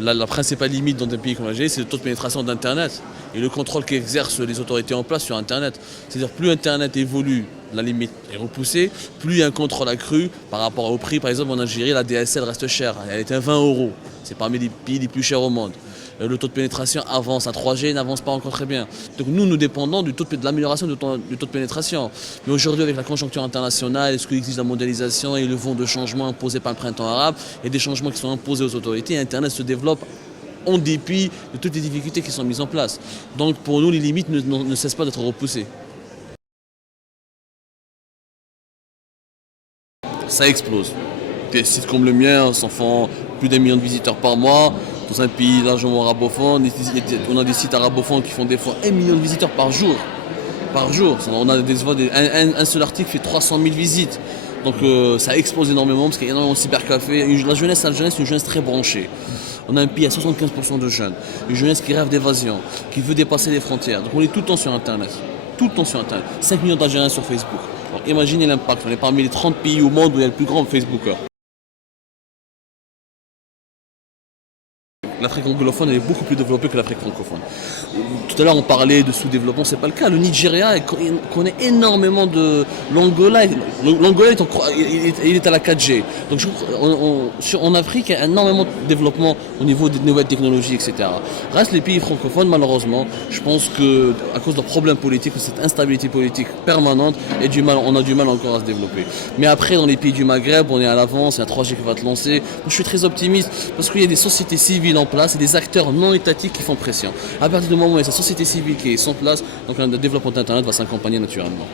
La principale limite dans des pays comme l'Algérie, c'est le taux de pénétration d'Internet et le contrôle qu'exercent les autorités en place sur Internet. C'est-à-dire plus Internet évolue, la limite est repoussée, plus il y a un contrôle accru par rapport au prix. Par exemple, en Algérie, la DSL reste chère. Elle est à 20 euros. C'est parmi les pays les plus chers au monde. Le taux de pénétration avance, la 3G n'avance pas encore très bien. Donc nous dépendons de l'amélioration du taux de pénétration. Mais aujourd'hui, avec la conjoncture internationale, ce qu'exige la mondialisation et le vent de changement imposé par le printemps arabe, et des changements qui sont imposés aux autorités, Internet se développe en dépit de toutes les difficultés qui sont mises en place. Donc pour nous, les limites ne cessent pas d'être repoussées. Ça explose. Des sites comme le mien s'en font plus d'1 million de visiteurs par mois. Dans un pays largement arabophone, on a des sites arabophones qui font des fois 1 million de visiteurs par jour. Par jour. On a un seul article fait 300 000 visites. Donc ça explose énormément parce qu'il y a énormément de cybercafés. La jeunesse est une jeunesse très branchée. On a un pays à 75% de jeunes. Une jeunesse qui rêve d'évasion, qui veut dépasser les frontières. Donc on est tout le temps sur Internet. Tout le temps sur Internet. 5 millions d'Algériens sur Facebook. Alors imaginez l'impact. On est parmi les 30 pays au monde où il y a le plus grand Facebooker. L'Afrique anglophone elle est beaucoup plus développée que l'Afrique francophone. Tout à l'heure on parlait de sous-développement, c'est pas le cas. Le Nigeria connaît énormément de l'Angola. L'Angola il est à la 4G. Donc en Afrique, il y a énormément de développement au niveau des nouvelles technologies, etc. Reste les pays francophones, malheureusement, je pense que à cause de problèmes politiques, de cette instabilité politique permanente, on a du mal encore à se développer. Mais après, dans les pays du Maghreb, on est à l'avance, il y a 3G qui va te lancer. Moi, je suis très optimiste parce qu'il y a des sociétés civiles en place et des acteurs non étatiques qui font pression. À partir du moment où il y a cette société civile qui est en place, donc le développement d'Internet va s'accompagner naturellement.